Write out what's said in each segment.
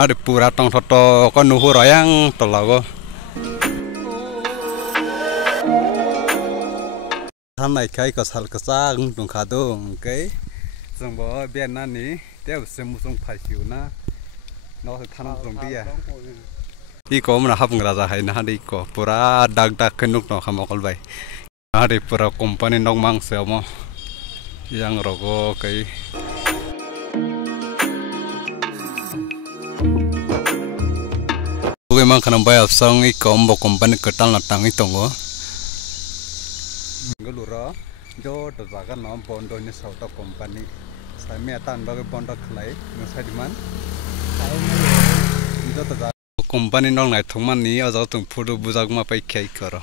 Ada pura tong toto ko nuhur ayang tolago. Tham này kai ko sal kasa tung khado kai song bo bian na ni te sem song phai siu na no than song bia i ko mana hap ngra hai na di ko pura dag dag kenuk no khamakol bai hari pura company nong mang se mo yang rogo kai Oke mang kanam bai apsang i kombo company ketal na tangi tongo Galura jo to jaga no bondo ni sauta company sai me tan ba bondo khlai no sai diman jo to company nong nai thongman ni ajaw tung photo bujak ma pai khai karo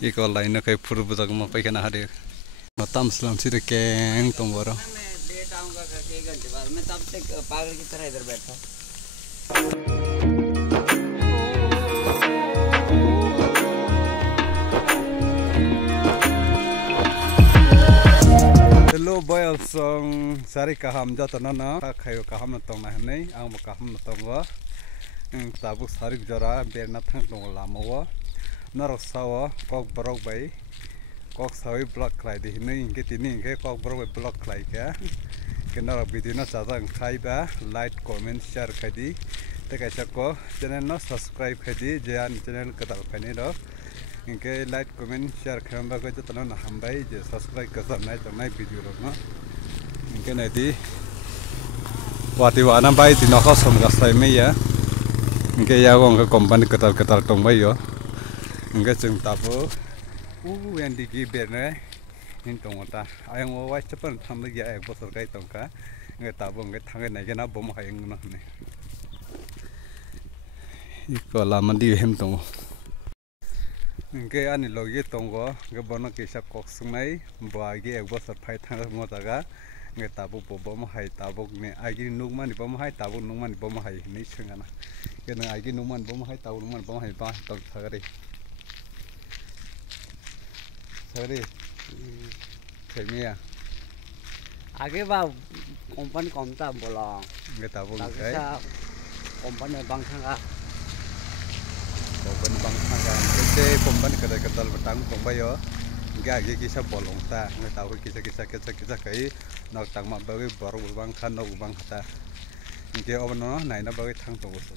i ko line na kai photo bujak ma pai kana hade matam slam si de keng tong boro late आऊंगा करके 1 घंटे बाद मैं तब तक पागल की तरह इधर बैठा Hello boy song sari kaham jata na khayo kaham na tong na nei ang ba kaham na tong wa tabuk sari jora berna thang tong lama wa narok sawa kok borok bai kok sawi block klai de nei inge tini inge kok borok bai block klai ka kenara video na chadang khai ba like comment share khadi te kaisa ko channel no subscribe khadi jan channel kadal khani ro inke like comment share khamba ko jatana na hambai je subscribe ka sam nai tonai video ro no inke nai di wati wana bai di no khosom ga sai me ya inke ya gong ka company katal tong bai yo inke chung tapo yang di gi ber ne in tong ta ayang o wai chapan tham la ya ek bosor kai tong ka inke tapo inke thang nai na bom hai ng no ne iko la mandi hem tong Oke ani logi tonggo ge bono kisa kok sungai bagi ek bosor phai thang mo jaga nge tabu bom hai tabuk ne agi nugman bom hai tabuk nugman bom hai ni singana ge na agi nugman bom hai tabuk nugman bom hai ba tong thagari kemia आगे बा कंपनी कमता बोला nge tabuk kai company bang thanga Kompan bang thaga kete kompan katal batang tongbayo ga agi kisa bolong ta nge tahu kisa kai nok tang ma bawi bor bang khan no bang hata nge obno nai na bawi thang to so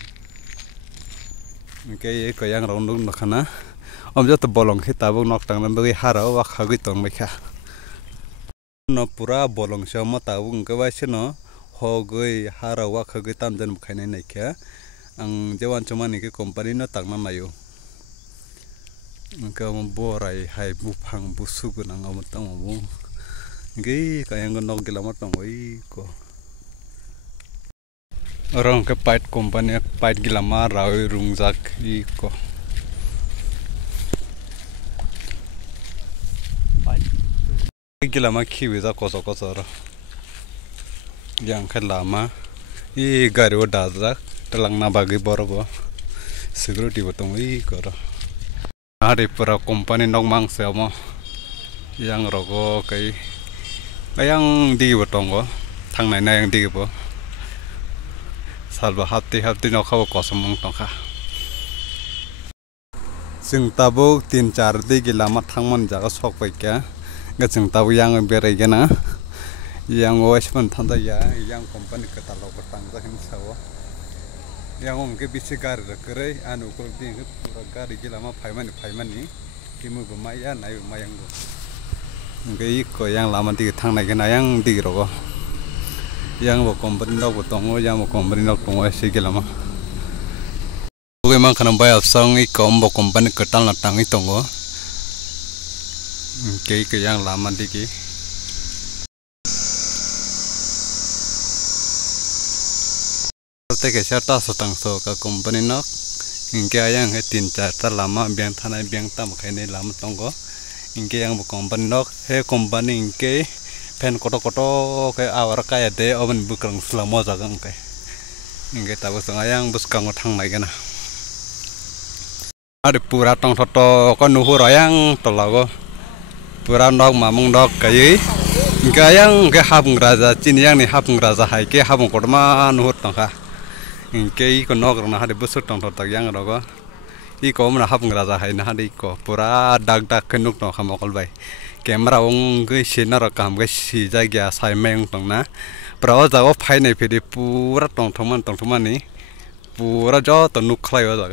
nge ye ko yang rong dung khana om jot bolong khi tabu nok tang na bawi hara wa khagi tong mekha no pura bolong se ma tabu nge wa sino hogoi hara wa khagi tam jan khainai nai kha ang jawan cuma ni ke company no tang na mayo ngka mo borai hai bu phang bu su gu nang am tang mo ngi ka yang nok gila ma tang oi ko orang ke pait company pait gila ma rawi rungjak I ko gila ma khiwi za ko ro yang khala I gari o dazak telang na bagi borgo security botong I koro hari pura company nong mang se mo yang rogo kai ayang di botong go thang nai na yang di bo salba hapti no khaw ko samong tong kha sing tabuk 3-4 di gilama thangman jaga sok pai kya ga sing tabu yang berai gena yang wasman thanda ya yang company katalo batang za hin sawo yang om ke bisi gar kare anu ko ding pura gar gila ma phaiman ni kimu ba ma ya nai ma yang go ngai ko yang lama di thang nai gena yang di ro yang bo company no bo tong yang bo company no tong se gila ma oge mang kanam bai apsang I kombo company ketal na tangi tongo ke yang lama di ki Te ke sata sotang so ka company nok inke ayang he 3-4 ta lama biang thanai biang tam khaine lama tonggo inke yang bu company nok he company inke pen koto ke awar ka de oben bukrang slamo jagang ke inke tabu ayang bus kang thang nai gena ade pura tong thoto ko nuhur ayang tolago pura nok mamung nok kai inke ayang ke habung raja chin yang ni habung raja hai ke habung kodma nuhur tong kha Cái con nó còn nó hade busuk tong thot yang đó có ý có mà hấp người ra hay nó hade có pura dag dag cái nút nó không có vậy camera ông cái xin nó cầm cái xì ra gia sai meng tong na bảo giờ có phải này phải đi pura tong thong man ní pura cho tong nút khai vào rồi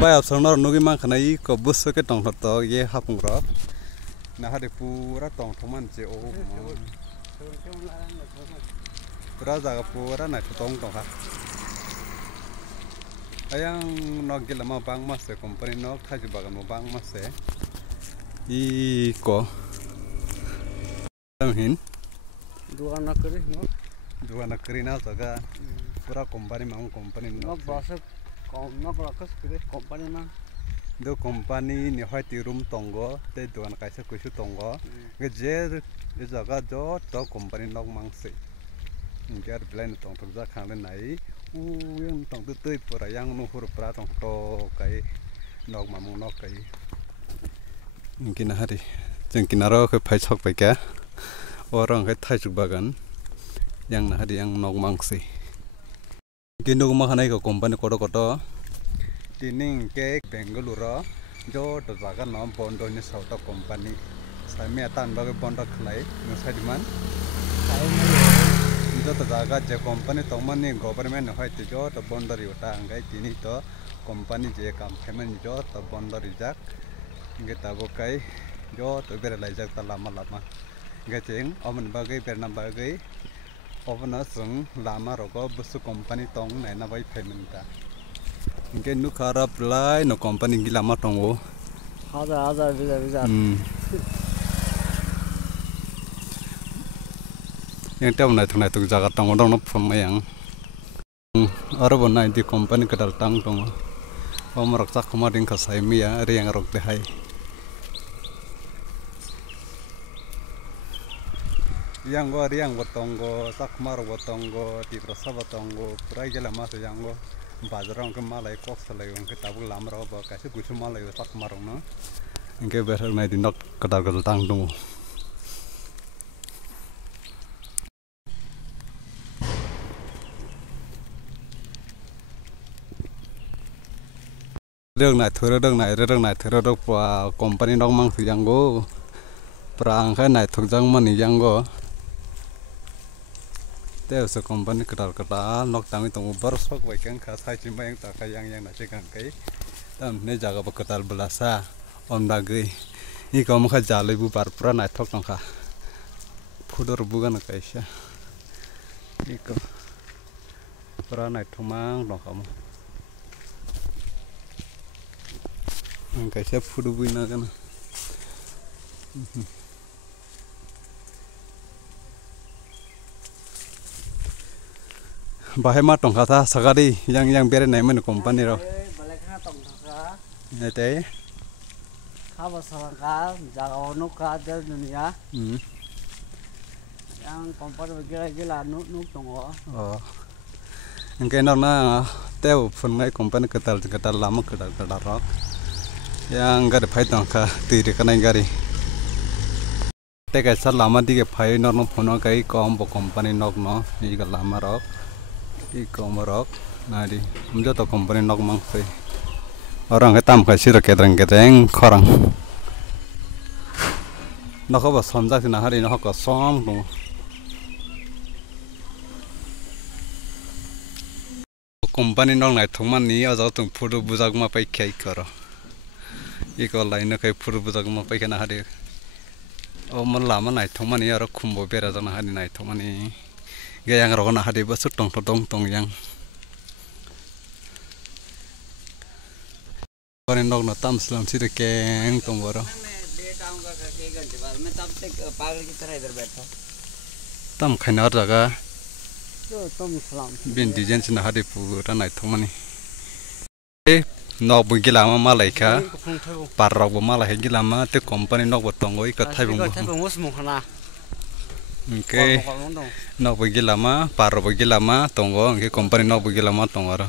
bây giờ xong nó nuôi mang cái này có bút số cái tông thật to ye hấp không rõ na hade pura tong thong man che o pura jaga pura na tong ha ayang nok gila ma bang mas se company nok thaji bagan ma bang mas se I ko hin duan nak keri no duan nak keri na jaga pura company nok basa nok rakas keri company mang do company ni hoiti room tongo te duan kaisa kusu tongo ge je jaga jo to company nok mang se ingkar plan tong tong ja khang le nai yang tong tu tui pura yang nu hur pra tong to kai nok mamung nok kai ingkina hari jeng kinaro ke phai chok pai ka orang ke thai chuk bagan yang na hari yang nok mang se kinu ma khanai ko company koto tining ke Bengaluru jo to jaga no bondo ni sauta company sai me tan ba ke bondo khlai no sadiman jo to jaga je company tongmani government hoi ti jo to bondo ri uta angai tini to company je kam payment jo to bondo ri jak nge tabo kai jo to bere lai jak ta lama nge cheng omen ba gai ber nam ba gai ovna sung lama rogo busu company tong nai na bai payment ta nge nu kharap lai no company gi lama tongo ada visa yang tahu naik tu jaga tong odong nop from yang orang bon naik di company kedal tang tong om rok sak kemarin ke saya mia ada yang rok deh hai yang botonggo sak mar botonggo di prasa botonggo prai gela mas yang go bazarong ke malai kok selai yang kita bu lam ro ba kasih kusu malai sak marong no ingke besok naik di nok kedal tang tong Rừng này thừa được và company đông mang từ giang go, prang cái này thuộc giang mà giang go, thế là company cái đó nóc tăng cái tông bớt sốc vậy cái khá sai chỉ mấy cái yang này chỉ cần cái, tam này jaga bậc cái belasa, om dagi, ini kamu kan jalan ibu pura này thuộc nong kha, phudur bukan cái sih, ini pura này thuộc mang nong kamu. Cái xếp phudu bui na kan bahaya mat tong kata sagari yang bere nai men company ro ne te khá salang ka jaga nuk ka del dunia yang company gila nuk tongo cái nó na teo phun ngai company ketal lama ketal rock yang gari phai tong ka tiri kanai gari te ka sar lama dige phai no phono kai kom bo company nok no i ga lama rok i kom rok na di umjo to company nok mang sei orang ka tam ka sir ke dreng khorang no ko ba somja na hari no ko som no company nok nai thongman ni ajo tung photo bujak ma pai khai karo iko lain kai puru bujak ma pai kana hari o man lama nai thongmani aro khumbo bera jana hari nai thongmani ge yang ro na hari basu tong tong yang kore nok na tam slam si ke tong boro मैं तब तक पागल की तरह इधर बैठा tam khainar jaga तुम सलाम bin design na hari pura nai thongmani nok bu gilama malai kha parrok bu malai gilama te company nok bu tongoi ka thai bu okay nok bu gilama parrok bu gilama tongo ke company nok bu gilama tongora